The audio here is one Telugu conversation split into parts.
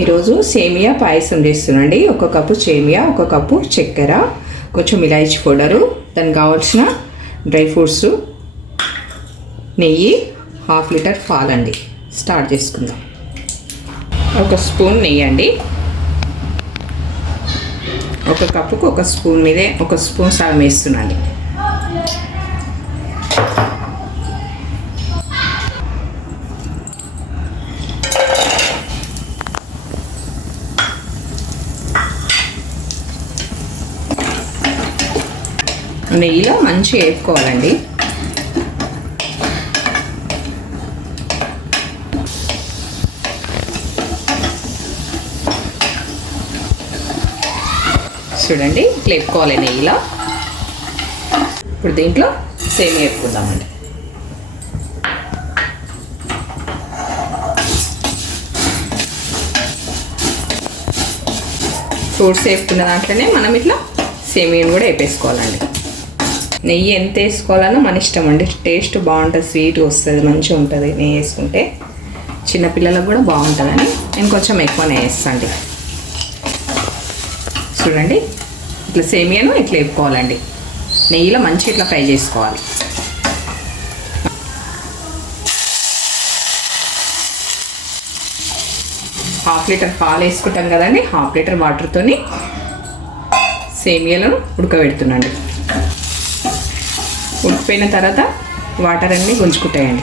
ఈరోజు సేమియా పాయసం చేస్తున్నాండి. 1 కప్పు సేమియా, 1 కప్పు చక్కెర, కొంచెం ఇలాచీ పౌడరు, దానికి కావాల్సిన డ్రై ఫ్రూట్స్, నెయ్యి, 1/2 లీటర్ పాలండి. స్టార్ట్ చేసుకుందాం. 1 స్పూన్ నెయ్యి అండి. 1 కప్పుకు 1 స్పూన్ మీదే 1 స్పూన్ సగం వేస్తున్నాండి. నెయ్యిలో మంచిగా వేపుకోవాలండి. చూడండి, వేపుకోవాలి నెయ్యిలో. ఇప్పుడు దీంట్లో సేమియా వేపుకుందామండి. ఫ్రూట్స్ వేపుకున్న దాంట్లోనే మనం ఇట్లా సేమియాని కూడా వేపేసుకోవాలండి. నెయ్యి ఎంత వేసుకోవాలన్నా మన ఇష్టం అండి. టేస్ట్ బాగుంటుంది, స్వీట్ వస్తుంది, మంచిగా ఉంటుంది నెయ్యి వేసుకుంటే. చిన్నపిల్లలకు కూడా బాగుంటుందని నేను కొంచెం ఎక్కువనే వేస్తాండి. చూడండి, ఇట్లా సేమియాను ఇట్లా వేపుకోవాలండి. నెయ్యిలో మంచిగా ఇట్లా ఫ్రై చేసుకోవాలి. హాఫ్ లీటర్ పాలు వేసుకుంటాం కదండి. 1/2 లీటర్ వాటర్తోని సేమియాలను ఉడకబెడుతున్నాండి. ఉడికిపోయిన తర్వాత వాటర్ అన్నీ గుంజుకుంటాయండి.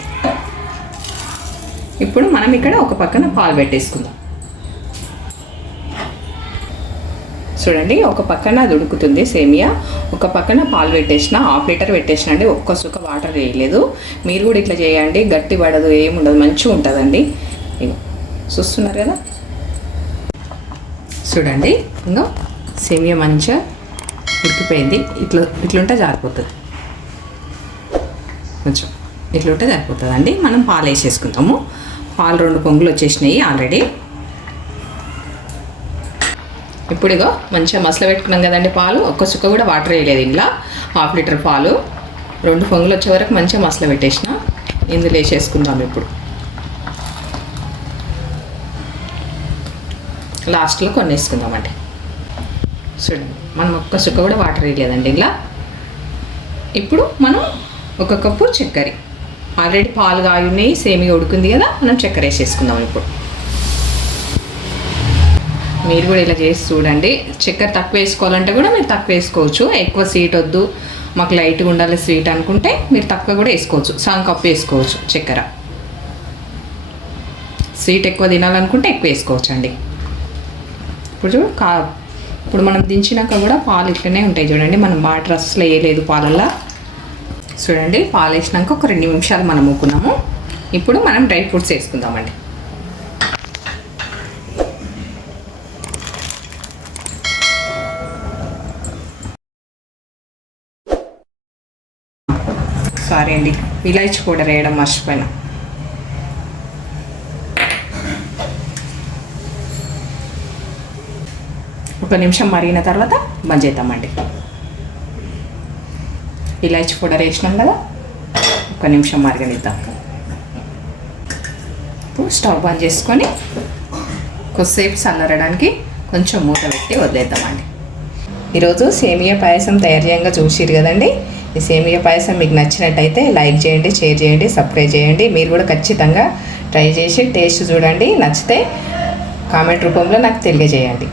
ఇప్పుడు మనం ఇక్కడ ఒక పక్కన పాలు పెట్టేసుకుందాం. చూడండి, ఒక పక్కన అది ఉడుకుతుంది సేమియా, ఒక పక్కన పాలు పెట్టేసిన, 1/2 లీటర్ పెట్టేసిన అండి. ఒక్క సుక్క వాటర్ వేయలేదు. మీరు కూడా ఇట్లా చేయండి, గట్టి పడదు, ఏముండదు, మంచిగా ఉంటుందండి. ఇగో చూస్తున్నారు కదా. చూడండి, ఇంకా సేమియా మంచిగా ఉడికిపోయింది. ఇట్లుంటే జారిపోతుంది. కొంచెం ఇట్లా ఉంటే సరిపోతుందండి. మనం పాలు వేసేసుకుందాము. పాలు 2 పొంగులు వచ్చేసినాయి ఆల్రెడీ. ఇప్పుడు ఇగో మంచిగా మసలు పెట్టుకున్నాం కదండి పాలు. ఒక్క చుక్క కూడా వాటర్ వేయలేదు ఇంట్లో. 1/2 లీటర్ పాలు 2 పొంగులు వచ్చే వరకు మంచిగా మసలు పెట్టేసిన. ఇందులో వేసేసుకుందాం. ఇప్పుడు లాస్ట్లో కొన్ని వేసుకుందామండి. చూడండి, మనం ఒక్క చుక్క కూడా వాటర్ వేయలేదండి ఇలా. ఇప్పుడు మనం 1 కప్పు చక్కెర, ఆల్రెడీ పాలు కాయున్నాయి, సేమియా ఉడుకుంది కదా, మనం చక్కెర వేసేసుకుందాం. ఇప్పుడు మీరు కూడా ఇలా చేసి చూడండి. చక్కెర తక్కువ వేసుకోవాలంటే కూడా మీరు తక్కువ వేసుకోవచ్చు. ఎక్కువ స్వీట్ వద్దు, మాకు లైట్గా ఉండాలి స్వీట్ అనుకుంటే మీరు తక్కువ కూడా వేసుకోవచ్చు. 1 కప్పు వేసుకోవచ్చు చక్కెర. స్వీట్ ఎక్కువ తినాలనుకుంటే ఎక్కువ వేసుకోవచ్చు అండి. ఇప్పుడు చూడు, ఇప్పుడు మనం దించినాక కూడా పాలు ఇట్లనే ఉంటాయి చూడండి. మనం వాటర్ అసలు వేయలేదు పాలల్లో. చూడండి, పాలు వేసినాక ఒక 2 నిమిషాలు మనం ఊకున్నాము. ఇప్పుడు మనం డ్రై ఫ్రూట్స్ వేసుకుందామండి. సారీ అండి, ఇలాచీ పౌడర్ వేయడం మర్చిపోయినా. ఒక నిమిషం మరిగిన తర్వాత బంద్ చేద్దామండి. ఇలాచీ పౌడర్ వేసినాం కదా, 1 నిమిషం మరగనిద్దాం. ఇప్పుడు స్టవ్ బంద్ చేసుకొని కొద్దిసేపు చల్లరడానికి కొంచెం మూత పెట్టి వదిలేద్దామండి. ఈరోజు సేమియా పాయసం తయారు చేయంగా చూసిరు కదండి. ఈ సేమియా పాయసం మీకు నచ్చినట్టయితే లైక్ చేయండి, షేర్ చేయండి, సబ్స్క్రైబ్ చేయండి. మీరు కూడా ఖచ్చితంగా ట్రై చేసి టేస్ట్ చూడండి. నచ్చితే కామెంట్ రూపంలో నాకు తెలియజేయండి.